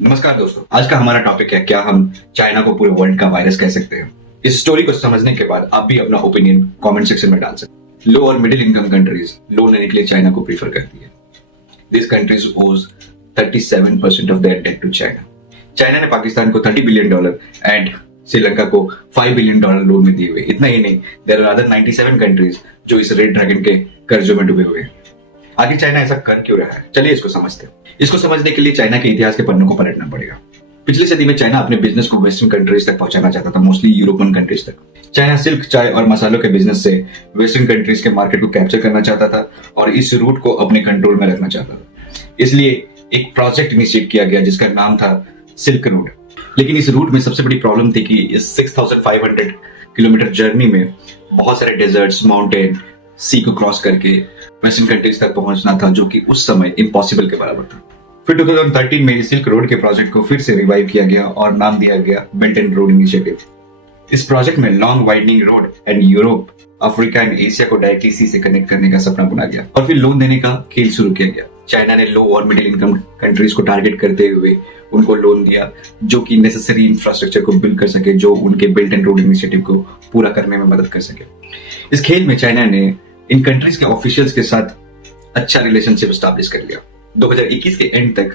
नमस्कार दोस्तों, आज का हमारा टॉपिक है क्या हम चाइना को पूरे वर्ल्ड का वायरस कह सकते हैं। इस स्टोरी को समझने के बाद आप भी अपना ओपिनियन कमेंट सेक्शन में डाल सकते हैं। लो और मिडिल इनकम कंट्रीज लोन लेने के लिए चाइना को प्रीफर करती है। This countries owes 37% of their debt to China. China ने पाकिस्तान को $30 बिलियन एंड श्रीलंका को $5 बिलियन लोन में दिए हुए। इतना ही नहीं, देयर आर अदर 97 कंट्रीज जो इस रेड ड्रैगन के कर्जों में डूबे हुए हैं। आखिर चाइना ऐसा कर क्यों रहा है, चलिए इसको समझते हैं। इसको समझने के लिए चाइना के इतिहास के पन्नों को पलटना पड़ेगा। पिछली सदी में चाइना अपने बिजनेस को वेस्टर्न कंट्रीज तक पहुंचाना चाहता था, मोस्टली यूरोपियन कंट्रीज तक। चाइना सिल्क, चाय और मसालों के बिजनेस से वेस्टर्न कंट्रीज के मार्केट को कैप्चर करना चाहता था और इस रूट को अपने कंट्रोल में रखना चाहता था। इसलिए एक प्रोजेक्ट इनिशिएट किया गया जिसका नाम था सिल्क रूट। लेकिन इस रूट में सबसे बड़ी प्रॉब्लम थी कि इस 6500 किलोमीटर जर्नी में बहुत सारे डेजर्ट्स, माउंटेन, सी को क्रॉस करके वेस्टर्न कंट्रीज तक पहुंचना था, जो कि उस समय इम्पॉसिबल के बराबर था। फिर 2013 में सिल्क रोड के प्रोजेक्ट को फिर से रिवाइव किया गया और नाम दिया गया बेल्ट एंड रोड इनिशिएटिव। इस प्रोजेक्ट में long widening road and Europe, Africa and Asia को डायरेक्टली सी से कनेक्ट करने का सपना बुना गया और फिर लोन देने का खेल शुरू किया गया। चाइना ने लो और मिडिल इनकम कंट्रीज को टारगेट करते हुए उनको लोन दिया, जो कि नेसेसरी इंफ्रास्ट्रक्चर को बिल्ड कर सके, जो उनके बेल्ट एंड रोड इनिशिएटिव को पूरा करने में मदद कर सके। इस खेल में चाइना ने इन कंट्रीज के ऑफिशियल्स के साथ अच्छा रिलेशनशिप स्टैब्लिश कर लिया। 2021 के एंड तक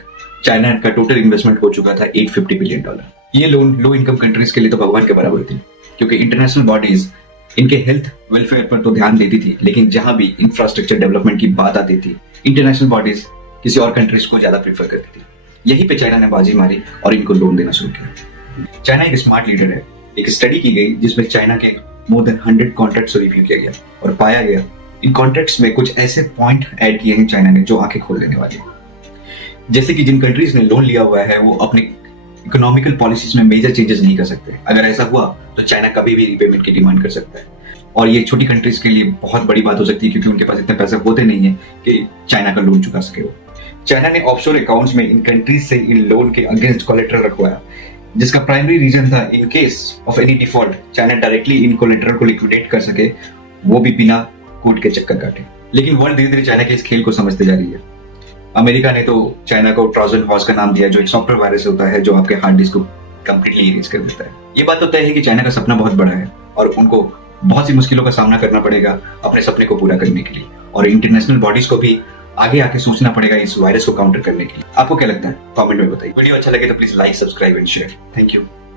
चाइना का टोटल इन्वेस्टमेंट हो चुका था $850 बिलियन। ये लोन लो इनकम कंट्रीज के लिए तो भगवान के बराबर थी, क्योंकि इंटरनेशनल बॉडीज इनके हेल्थ वेलफेयर पर तो ध्यान देती थी, लेकिन जहां भी इंफ्रास्ट्रक्चर डेवलपमेंट की बात आती थी, इंटरनेशनल बॉडीज किसी और कंट्रीज को ज्यादा प्रीफर करती थी। यहीं पे चाइना ने बाजी मारी और इनको लोन देना शुरू किया। चाइना एक स्मार्ट लीडर है। एक स्टडी की गई जिसमें चाइना के मोर देन 100 कॉन्ट्रैक्ट्स रिव्यू किया गया और पाया गया इन कॉन्ट्रैक्ट्स में कुछ ऐसे पॉइंट ऐड किए हैं चाइना ने जो आंखें खोल देने वाले हैं। जैसे कि जिन कंट्रीज ने लोन लिया हुआ है वो अपने इकोनॉमिकल पॉलिसीज में मेजर चेंजेस नहीं कर सकते। अगर ऐसा हुआ तो चाइना कभी भी रीपेमेंट की डिमांड कर सकता है और ये छोटी कंट्रीज के लिए बहुत बड़ी बात हो सकती है, क्योंकि उनके पास इतने पैसे होते नहीं है कि चाइना का लोन चुका सके वो। चाइना ने ऑफशोर अकाउंट्स में इन कंट्रीज से इन लोन के अगेंस्ट कोलेटरल रखवाया, जिसका प्राइमरी रीजन था in case of any default China directly in collateral को लिक्विडेट कर सके, वो भी बिना कोर्ट के चक्कर काटे। लेकिन वर्ल्ड धीरे धीरे चाइना के इस खेल को समझते जा रही है। अमेरिका ने तो चाइना को ट्रोजन हॉर्स का नाम दिया, जो एक सॉफ्टवेयर वायरस होता है जो आपके हार्ड डिस्क को कंप्लीटली इरेज कर देता है। ये बात तो तय है कि चाइना का सपना बहुत बड़ा है और उनको बहुत सी मुश्किलों का सामना करना पड़ेगा अपने सपने को पूरा करने के लिए, और इंटरनेशनल बॉडीज को भी आगे आके सोचना पड़ेगा इस वायरस को काउंटर करने के लिए। आपको क्या लगता है, कमेंट में बताइए। वीडियो अच्छा लगे तो please like, subscribe and share. Thank you.